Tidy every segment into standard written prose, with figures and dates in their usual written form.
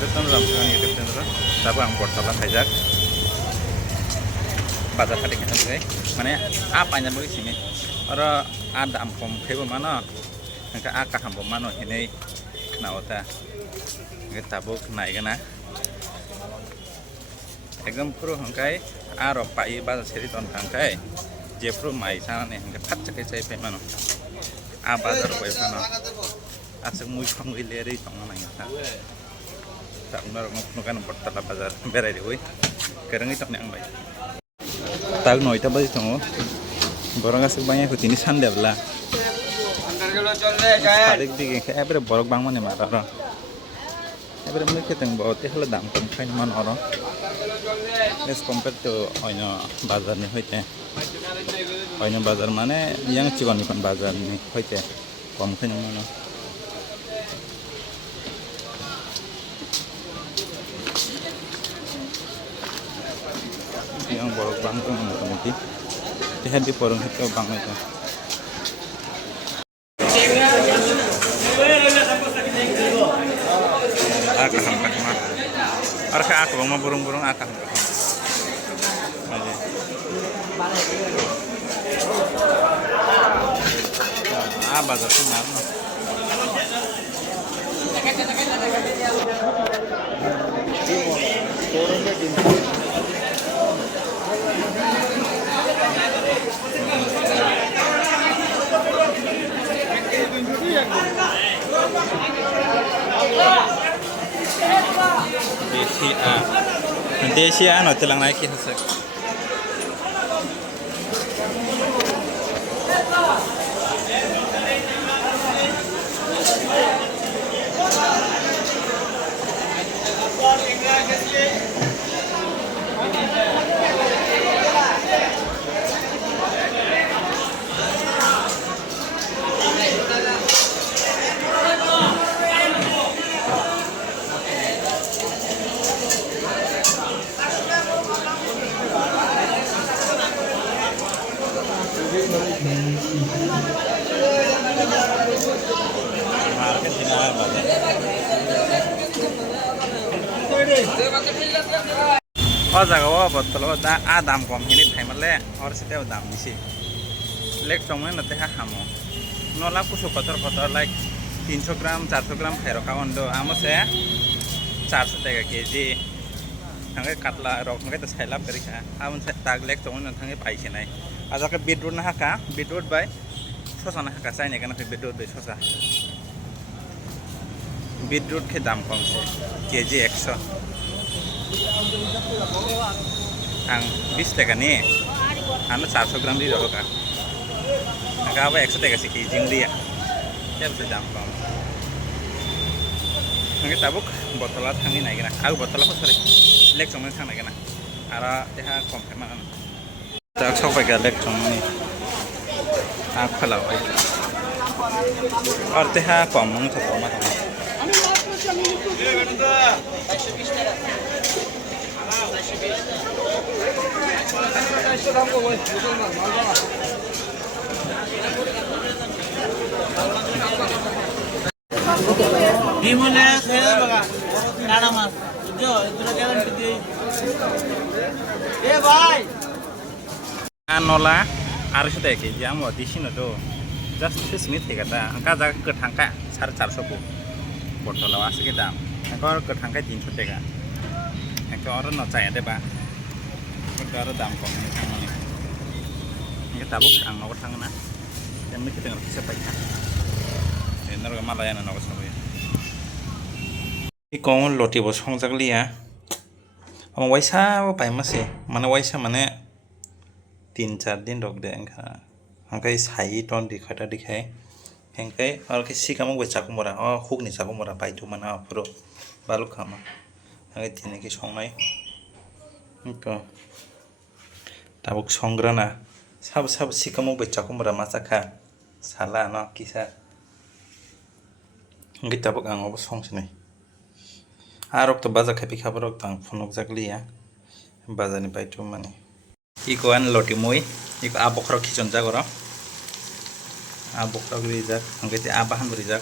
Betul dalam sekarang YouTube channel. Tapi ang Battala Hajar Bazar hati kan guys. Mana apa nya bagi sini? Orang ada ampom kebo mana? Angka akah ampom mana ini kena ota. Angka tabuk naik kena. Ekdom pro angkai aro pai bazar seri ton angkai. Je pro mai sana nih angka pat cekai saya pe mana? A bazar koi mana? Asal mui kamu ileri tong mana ya? Tak benar nukan Battala Bazar berai deh, kerana itu yang baik. Tahu noi tapi itu tunggu, borong asal banyak itu ini sandal lah. Tarik di kayak apa borong bang mana marah. Apa mereka tengok bawa teh dam kain mana orang. Let's compare to onya bazar ni hoite. Onya bazar mana yang cikon ikon bazar ni hoite. Kom kain mana. Yang borok bang itu motomoti lihat di porong itu bang itu akah hampak mah arka aku bang mah burung-burung akah bazar tuh mana Desi A no telang naik hasak. Oh jaga Battala Aa dam kom ini thaimat le or sete dam bisi lek tongmen nate ha hamo nola kusu kotor like 300 gram 400 gram khairo kaondo amo se 400 টাকা KG thangke katla rok thangke ta sailap kari kha amon se tag lek tongmen thangke paise nai ajake beetroot na haka beetroot bai sosa na haka chaine kana beetroot bai sosa beetroot ke dam kom se keji 100 ang 20 টাকা nih, anu 400 gram di dulu kan, agak apa 100 টাকা sih kijing dia, ya bisa jampang. Nanti tabuk Battala tangi naik na, aku Battala kok sorry, lek cuma sang naik na, arah dia kompeman, tak sampai ke lek cuma nih, aku kalau aja, arah dia komeng tuh komang. Dimana saya baga, nada mas, jo itu lagi kan kita, bhai, Anola, harus deh keji, amu di sini tuh, just 6 menit kata, angka jaga ke tangka 450 bu, Battala asik kita, angka ke tangka 300 টাকা, angka orang no caya deh pak. Kalau dam kom ini sama nih, ini tabuk ang nomor tangan na, yang ini kita nggak bisa pakai, ini nggak malah yang nomor satu ya. Ini kau loti bos hong jagli ya, ama waisa apa pakai masih, mana waisa mana 3-4 दिन rok deh angka, angka sai ton di kata dikai, angka orang kisi kamu gue cakum murah, oh hook nih cakum murah pakai cuma na pro, baru kamu, angka ini kis hong nai, angka tabuk songrana sab sikamu becaku mura masaka salah no kisah ngi tabuk ang obos songsini arok to bazar khapi khabarok tang phonok jagli ya bazar ni baitu mane iko an loti moi iko abokro khichon jagoro abokro rijak angke te abahan rijak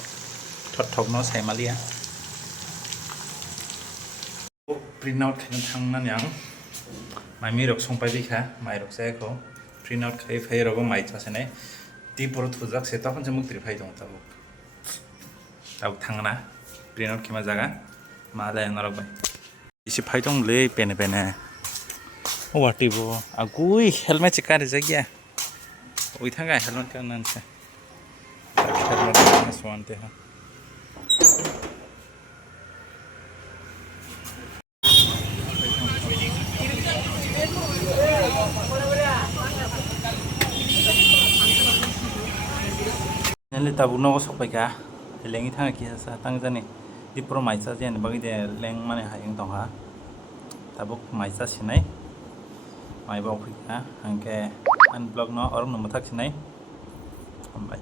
thok no saimalia print out khain thangnan yang mai mi rok songpai dikha mai rok sai ko print out khai phai rogo mai chasene ti por thujak se tokon se mukti phai dong tabu tab thangna print out khima jaga ma la narok bai isi phai dong le pene pene o wati bo agui helmet chikari jagya oi thanga helmet kan nan se helmet swante ha Nele tabu no sok pai ka lengi thang ki sa tang jani di pro mai cha jen bagi de leng mane ha ing tong ha tabuk mai cha sinai mai ba phi ka angke unblock no or no mathak sinai ambai